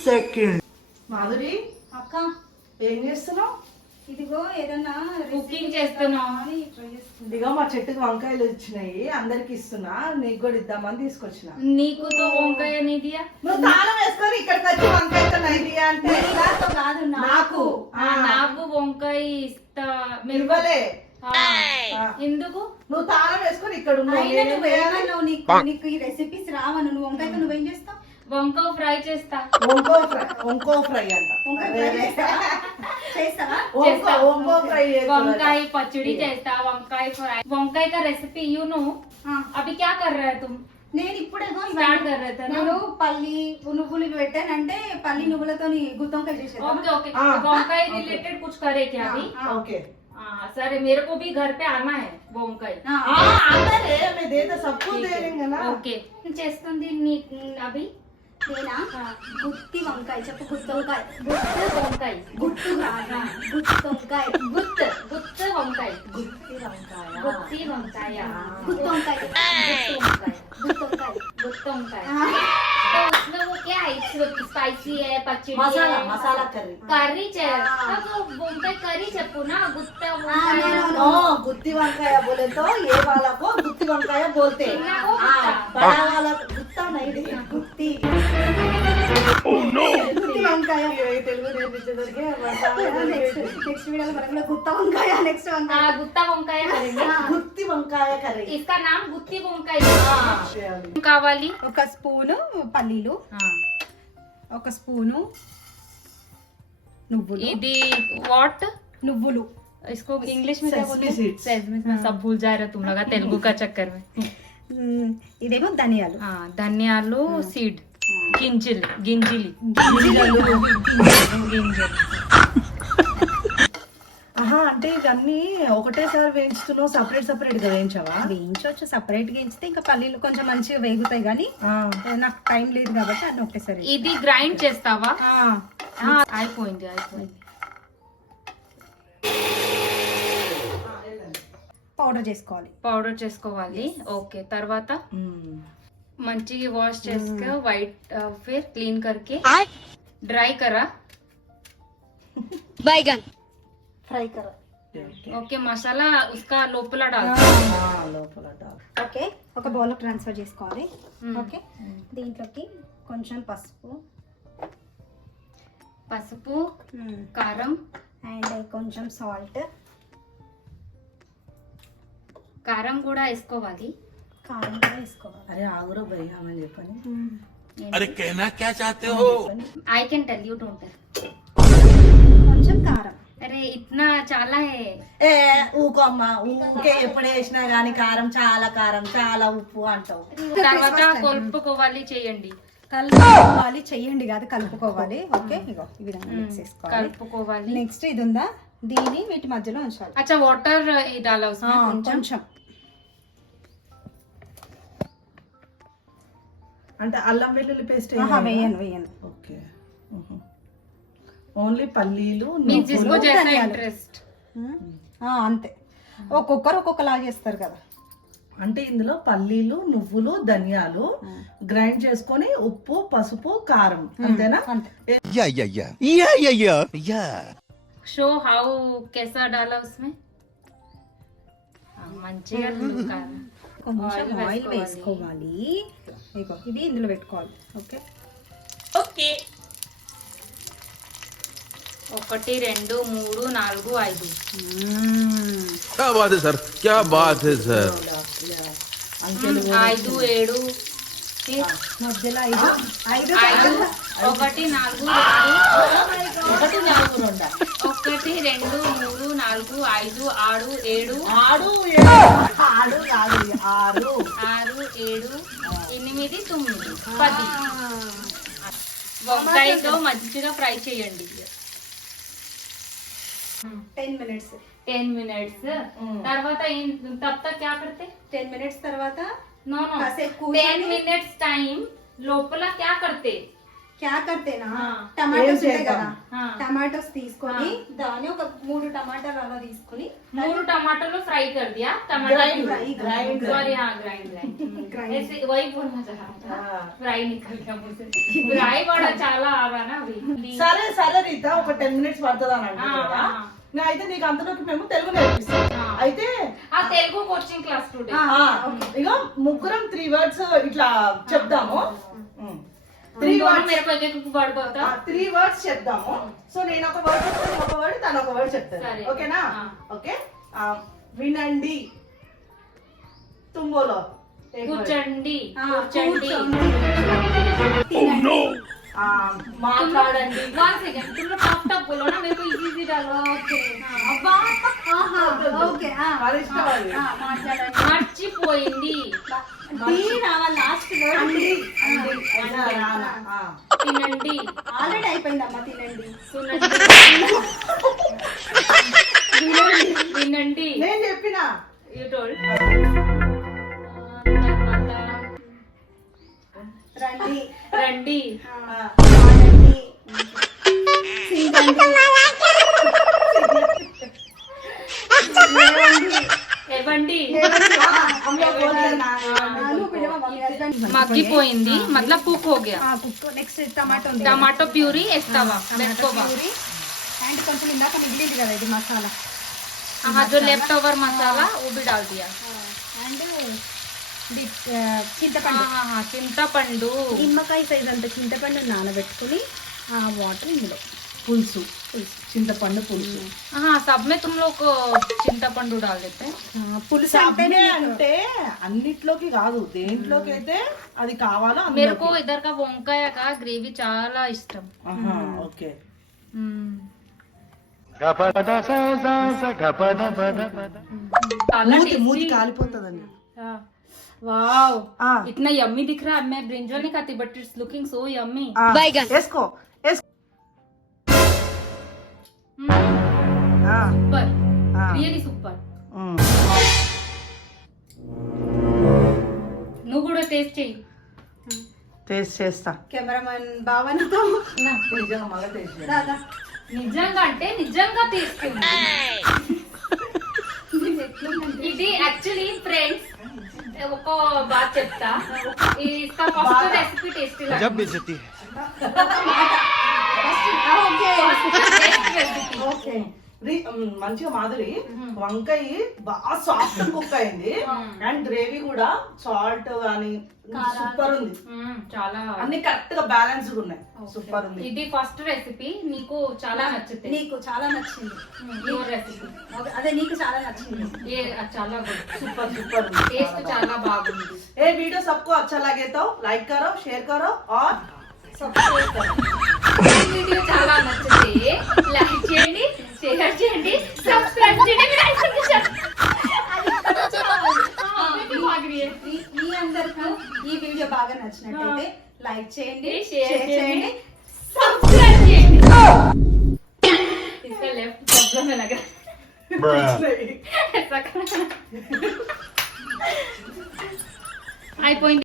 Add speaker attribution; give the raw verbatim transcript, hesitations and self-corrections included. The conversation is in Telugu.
Speaker 1: సెకండ్. మాధురి
Speaker 2: అక్క
Speaker 1: ఏం చేస్తున్నావు?
Speaker 2: ఇదిగో ఏదన్నా
Speaker 3: కుకింగ్ చేస్తున్నా.
Speaker 1: ఇదిగో మా చెట్టుకి వంకాయలు వచ్చినాయి, అందరికి ఇస్తున్నా, నీకు కూడా ఇద్దామని తీసుకొచ్చిన.
Speaker 3: నీకు తో వంకాయ నిదియా,
Speaker 1: నువ్వు తాళం వేసుకొని ఇక్కడికి వచ్చి వంకాయతో నైదియా అంటే
Speaker 2: నాతో కాదు
Speaker 1: నాకు
Speaker 3: ఆ, నాకు వంకాయ ఇస్తా. మీరు
Speaker 1: ఇవ్వలే.
Speaker 3: ఆ, ఎందుకు?
Speaker 1: నువ్వు తాళం వేసుకొని ఇక్కడ ఉన్నావు.
Speaker 2: అయినా
Speaker 1: నేనేం
Speaker 2: నువ్వు
Speaker 1: చేయాలి?
Speaker 2: ఏమన్నావు, నీకు నీకు ఈ రెసిపీస్ రావను, నువ్వు వంకాయతో నువ్వేం చేస్తావు?
Speaker 3: వంకాయ ఫ్రై చేస్తా.
Speaker 1: వంకో ఫ్రై, వంకో ఫ్రై అంట.
Speaker 2: వంకాయ ఫ్రై చేస్తావా? చేస్తావా?
Speaker 1: వంకో
Speaker 3: చేస్తా.
Speaker 1: వంకో ఫ్రై
Speaker 3: వంకాయ పచ్చడి చేస్తా, వంకాయ ఫ్राई। వంకాయ का रेसिपी यू नो। अभी क्या कर रहे हैं तुम?
Speaker 2: నేను ఇప్పుడు
Speaker 3: Start कर रहे थे ना?
Speaker 2: నేను పల్లి నువ్వులు ఇవి పెట్టానంటే పల్లి నువ్వులతో గుత్తొంకాయ చేసేదా?
Speaker 3: ओके ओके,
Speaker 1: हाँ।
Speaker 3: వంకాయ रिलेटेड कुछ करे क्या अभी?
Speaker 1: ओके.
Speaker 3: हाँ सर, मेरे को भी घर पे आना है వంకాయ।
Speaker 2: ఆ,
Speaker 1: हाँ आता है, मैं दे तो सबको
Speaker 3: ठीक
Speaker 1: दे
Speaker 3: है,
Speaker 1: देंगे ना.
Speaker 3: ओके। చేస్తుంది నీ అభి
Speaker 2: నేనా గుత్తి వంకాయ చెప్పు, గుత్తొంకాయ.
Speaker 3: గుత్త వంకాయ,
Speaker 2: గుత్తు కాదా, గుత్తొంకాయ.
Speaker 3: గుత్త గుత్త వంకాయ,
Speaker 1: గుత్తి వంకాయ.
Speaker 3: గుత్తి వంకాయ,
Speaker 2: గుత్తొంకాయ.
Speaker 3: గుత్త వంకాయ,
Speaker 2: గుత్తొంకాయ.
Speaker 3: गुत्त వంకాయ।
Speaker 2: हाँ।
Speaker 3: तो उसमें वो क्या है, स्पाइसी है, पचड़ी
Speaker 1: మసాలా
Speaker 3: है,
Speaker 1: మసాలా కర్రీ.
Speaker 3: కర్రీ చే
Speaker 2: हाँ।
Speaker 3: तो వంకాయ కర్రీ చెప్పు నా, గుత్త
Speaker 2: हाँ,
Speaker 3: వంకాయ।
Speaker 2: no, no,
Speaker 1: ओ गुत्ती वंकाया बोले तो ये वाला को गुत्ती वंकाया बोलते हैं.
Speaker 3: इन्ना को
Speaker 1: हाँ,
Speaker 3: गुत्ता।
Speaker 1: बड़ा वाला गुत्ता नहीं रे, गुत्ती.
Speaker 2: గుత్తి వంకాయ.
Speaker 1: ये तेलुगु నేర్పించేదరికి
Speaker 2: నెక్స్ట్ నెక్స్ట్ వీడియోలో మనం కూడా గుత్త వంకాయ నెక్స్ట్
Speaker 3: हाँ,
Speaker 2: వంకాయ.
Speaker 3: గుత్త వంకాయ కरेंगे।
Speaker 1: గుత్తి వంకాయ కర్రీ.
Speaker 3: इसका नाम गुत्ती వంకాయ।
Speaker 1: हाँ.
Speaker 3: కావాలి
Speaker 2: ఒక స్పూను పల్లీలు, ఒక స్పూను నువ్వులు.
Speaker 3: ఇది వాట్
Speaker 2: నువ్వులు
Speaker 3: इसको इंग्लिश में क्या
Speaker 1: Sesame
Speaker 3: बोलते हैं?
Speaker 1: seeds.
Speaker 3: Sesame seeds, मैं सब भूल जा रहा तुम लोग तेलुगु का चक्कर में।
Speaker 2: మ్, ఇదేమో ధనియాలు.
Speaker 3: हाँ, ధనియాలు సీడ్, గింజలు గింజలి గింజలు।
Speaker 1: ఆహా, అంటే ఇవన్నీ ఒకటేసారి వేయించుతున్నావు, సపరేట్ సపరేట్ గా వేయించావా?
Speaker 2: వేయించవచ్చు, సపరేట్ గా వేయించితే ఇంకా పల్లీలు కొంచెం మంచిగా వేగుతాయి, కానీ
Speaker 1: ఆ.
Speaker 2: నాకు టైం లేదు కాబట్టి అన్ని ఒకటేసారి.
Speaker 3: ఇది గ్రైండ్ చేస్తావా?
Speaker 2: ఆ,
Speaker 3: ఆ, అయిపోయింది అయిపోయింది
Speaker 2: పౌడర్ చేసుకోవాలి.
Speaker 3: పౌడర్ చేసుకోవాలి. ఓకే, తర్వాత
Speaker 1: మ్మ్.
Speaker 3: మంచిగా వాష్ చేసుకో, వైట్ फिर क्लीन करके ड्राई करा।
Speaker 2: ఫ్రై కర.
Speaker 3: ఓకే, మసాలా उसका లోపల डाल।
Speaker 1: ఆ, లోపల డాల్.
Speaker 2: ఓకే, ఒక బౌల్ ట్రాన్స్ఫర్ చేసుకోవాలి.
Speaker 3: మ్మ్.
Speaker 2: ఓకే, దీంట్లోకి కొంచెం పసుపు
Speaker 3: పసుపు, కారం,
Speaker 2: అండ్ కొంచెం సాల్ట్.
Speaker 3: కారం కూడా వేసుకోవాలి।
Speaker 2: కారం కూడా వేసుకోవాలి.
Speaker 1: అరే ఆగురో భయ్యా అని చెప్పని.
Speaker 4: अरे कहना क्या चाहते हो?
Speaker 3: I can tell you don't tell.
Speaker 2: కొంచెం కారం.
Speaker 3: అరే ఇట్నా చాలా హే।
Speaker 1: ఏ ఊకో అమ్మా, ఊకే ఎప్పుడు వేసినా గానీ కారం, చాలా కారం, చాలా ఉప్పు అంటావు.
Speaker 3: తర్వాత కలుపుకోవాలి, చేయండి,
Speaker 2: కలుపుకోవాలి, చెయ్యండి కాదు కలుపుకోవాలి. ఓకే, ఇగో ఈ విధంగా మిక్స్ చేసుకోవాలి.
Speaker 3: కలుపుకోవాలి।
Speaker 2: నెక్స్ట్ ఇది ఉందా, దీన్ని వీటి మధ్యలో ఉంచాలి.
Speaker 3: अच्छा वाटर डाला
Speaker 2: ఆ,
Speaker 3: उसमें కొంచెం।
Speaker 2: కొంచెం.
Speaker 1: అంటే అల్లం వెల్లుల్లి పేస్ట్
Speaker 2: ఆహా, వేయను వేయను.
Speaker 1: ఓకే. ఓన్లీ పల్లీలు,
Speaker 3: मींस जिसको
Speaker 1: నువ్వులు.
Speaker 3: जैसा
Speaker 2: ధనియాలు.
Speaker 3: इंटरेस्ट।
Speaker 2: ఆ, అంతే. ఒక్కొక్కరు ఒక్కొక్కలాగా చేస్తారు కదా.
Speaker 1: అంటే ఇందులో పల్లీలు, నువ్వులు, ధనియాలు గ్రైండ్ చేసుకొని ఉప్పు, పసుపు, కారం, అంతేనా?
Speaker 2: అంతే.
Speaker 4: या या या या या या या
Speaker 3: शो हाउ कैसा डाला उसमें। हाँ, మంచిగా కారం,
Speaker 2: కొంచెం
Speaker 3: ఆయిల్
Speaker 2: ఆయిల్
Speaker 3: వేసుకోవాలి।
Speaker 2: వేసుకోవాలి. ఇగో ఇది ఇందులో పెట్టుకోవాలి. ఓకే,
Speaker 3: ఓకే, ఒకటి రెండు మూడు నాలుగు ఐదు।
Speaker 4: क्या बात है सर, क्या बात है सर।
Speaker 3: ఐదు ఏడు
Speaker 2: మధ్యలో ఐదు ఐదు
Speaker 3: ఐదు ఒకటి నాలుగు రెండు
Speaker 1: ఒకటి నాలుగు రెండా?
Speaker 3: ఒకటి రెండు మూడు నాలుగు ఐదు ఆరు ఏడు
Speaker 1: ఆడు ఏడు. ఆడు కాదు, ఆరు.
Speaker 3: ఆరు ఏడు ఎనిమిది తొమ్మిది పది। వంకాయతో మంచిగా ఫ్రై చేయండి
Speaker 2: టెన్ మినిట్స్.
Speaker 3: టెన్ మినిట్స్ తర్వాత ఏం- तब तक क्या करते?
Speaker 2: టెన్ మినిట్స్ తర్వాత
Speaker 3: नो नो
Speaker 2: కాసేపు
Speaker 3: टेन
Speaker 2: కూర్చొని
Speaker 3: मिनट्स टाइम लोपला क्या करते?
Speaker 2: క్యా కర్తేనా
Speaker 3: ఆ.
Speaker 2: టమాటోస్
Speaker 1: ఏం
Speaker 2: ఉంటాయి కదా
Speaker 1: చేద్దాం?
Speaker 3: ఆ.
Speaker 2: టమాటోస్ తీసుకొని దాన్ని ఒక మూడు టమాటాలు అలా తీసుకొని
Speaker 3: मूर टमाटर लो फ्राई कर दिया टमाटर
Speaker 1: Grind,
Speaker 2: फ्राई कर
Speaker 1: grind.
Speaker 3: सॉरी हाँ ग्राइंड ग्राइंड
Speaker 2: Grind.
Speaker 3: ऐसे वही बोलना चाह रहा था
Speaker 1: हाँ।
Speaker 3: फ्राई निकल गया मुझसे फ्राई बड़ा चाला आ रहा ना अभी
Speaker 1: సరే సరే రీత ఒక టెన్ మినిట్స్ పడుతుంది అని అంటుంది
Speaker 3: ఆ,
Speaker 1: కదా
Speaker 3: ఆ.
Speaker 1: నా- అయితే నీకు అంతలోకి మేము తెలుగు నేర్పిస్తాం
Speaker 3: ఆ.
Speaker 1: అయితే
Speaker 3: हाँ तेलुगु कोचिंग क्लास टुडे
Speaker 1: ఆ, ఇక ముగ్గురం త్రీ వర్డ్స్ ఇట్లా చెప్దాము త్రీ
Speaker 3: तुम दोनों
Speaker 1: వర్డ్స్
Speaker 3: मेरे को एक एक वर्ड बताओ
Speaker 1: త్రీ వర్డ్స్ చెప్దాము సో నేను ఒక వర్డ్ చెప్తాను ఒక వర్డ్ తను ఒక వర్డ్ చెప్తాను
Speaker 3: సరే.
Speaker 1: ఓకేనా
Speaker 3: ఆ.
Speaker 1: ఓకే ఆ, వినండి తుంబోలో
Speaker 3: कुचंडी
Speaker 2: हाँ,
Speaker 3: कुचंडी
Speaker 1: మాట్లాడండి
Speaker 3: वन सेकंड तुम लोग टॉप टॉप बोलो ना मेरे को इजी इजी डालो ओके
Speaker 2: అబ్బా ఆహా ఓకే ఆ
Speaker 1: అది ఇష్టం అది.
Speaker 2: ఆ, మాట్లాడండి
Speaker 3: మర్చిపోయింది
Speaker 2: డి రావాలి లాస్ట్ వర్డ్
Speaker 1: అండి, అండి, అయినా రానా? ఆ.
Speaker 3: తినండి
Speaker 2: ఆల్రెడీ అయిపోయిందమ్మా తినండి
Speaker 3: సునండి వినండి
Speaker 1: నేను చెప్పిన
Speaker 3: యూ టోల్డ్ తర్వాత
Speaker 2: రండి
Speaker 3: రండి
Speaker 2: ఆ, వాడండి సింగండి లేవండి
Speaker 3: ఇవ్వండి
Speaker 1: అమ్మ పోలేనా?
Speaker 2: నువ్వు పిలవమ్మా, మీ husband.
Speaker 3: మగ్గిపోయింది మతలబ్ కుక్ హో గయా
Speaker 2: ఆ, కుక్ నెక్స్ట్ టమాటో ఉంది
Speaker 3: టమాటో ప్యూరీ ఎస్తావా లెఫ్ట్
Speaker 2: ప్యూరీ అండ్ కొంచెం ఇందాక మిగిలింది కదా ఇది మసాలా
Speaker 3: हाँ जो लेफ्ट ओवर मसाला वो भी डाल दिया
Speaker 2: అండ్ చింతపండు
Speaker 3: हाँ हाँ हाँ చింతపండు
Speaker 2: నిమ్మకాయ సైజ్ అంత చింతపండు నానబెట్టుకుని ఆ వాటర్ ఇందులో
Speaker 1: పులుసు చింతపండు పులుసు
Speaker 3: हाँ सब में तुम लोग చింతపండు डाल देते हैं
Speaker 2: ఆ, పులుసు అంటే
Speaker 1: సబ్బే అంటే అన్నిట్లోకి కాదు దేంట్లోకి అయితే అది కావాలో
Speaker 3: मेरे को
Speaker 1: అందులోకి.
Speaker 3: इधर का వంకాయ का గ్రేవీ చాలా ఇష్టం
Speaker 1: ఆహా, ఓకే
Speaker 3: చాలా
Speaker 1: మూతి మూతి
Speaker 3: tasty.
Speaker 1: కాలిపోతుందండి
Speaker 3: हाँ. वाओ
Speaker 1: ఆ,
Speaker 3: इतना यम्मी दिख रहा है मैं ब्रिंजल नहीं खाती but it's looking so yummy
Speaker 1: ఆ, వేసుకో వేసుకో. ఆ,
Speaker 3: సూపర్
Speaker 1: ఆ,
Speaker 3: రియలీ సూపర్
Speaker 1: ఉమ్.
Speaker 3: నువ్వు కూడా టేస్ట్ చెయ్యి
Speaker 1: టేస్ట్ చేస్తా
Speaker 2: కెమెరామన్ భావనతో
Speaker 1: నిజంగా మళ్ళీ టేస్ట్ చేస్తా.
Speaker 2: దాదా
Speaker 3: నిజంగా అంటే నిజంగా టేస్ట్ ఇది యాక్చువల్లీ ఫ్రెండ్స్ ఒక బాత్ చెప్తా इसका फर्स्ट रेसिपी टेस्टी लगा
Speaker 4: जब बेचती है
Speaker 1: ఓకే రి- ఉమ్, మంచిగా మాధురి వంకాయ బాగా సాఫ్ట్ కుక్ అయింది అండ్ గ్రేవీ కూడా సాల్ట్ గానీ సూపర్ ఉంది
Speaker 3: చాలా
Speaker 1: అన్ని కరెక్ట్ గా బ్యాలెన్స్ ఉన్నాయి సూపర్ ఉంది
Speaker 3: ఇది ఫస్ట్ రెసిపీ నీకు చాలా నచ్చుతుంది
Speaker 2: నీకు చాలా నచ్చింది
Speaker 3: యువర్ రెసిపీ
Speaker 2: ఓకే, అదే నీకు చాలా నచ్చింది
Speaker 3: ఏ చాలా గుడ్
Speaker 1: సూपर सुपर
Speaker 3: టేస్ట్ చాలా బాగుంది
Speaker 1: ये वीडियो सबको अच्छा लगे तो लाइक करो शेयर करो और सब्सक्राइब करो
Speaker 3: ఈ వీడియో చాలా నచ్చితే లైక్ చేయండి షేర్ చేయండి సబ్స్క్రైబ్ చేయండి మీరు ఐసన్ చేయండి
Speaker 2: మీ- మీ అందరికీ ఈ వీడియో బాగా నచ్చినట్టయితే లైక్ చేయండి
Speaker 3: షేర్
Speaker 2: షేర్ చేయండి
Speaker 3: సబ్స్క్రైబ్ చేయండి इसका लेफ्ट प्रॉब्लम है लग रहा है ऐसा करना అయిపోయింది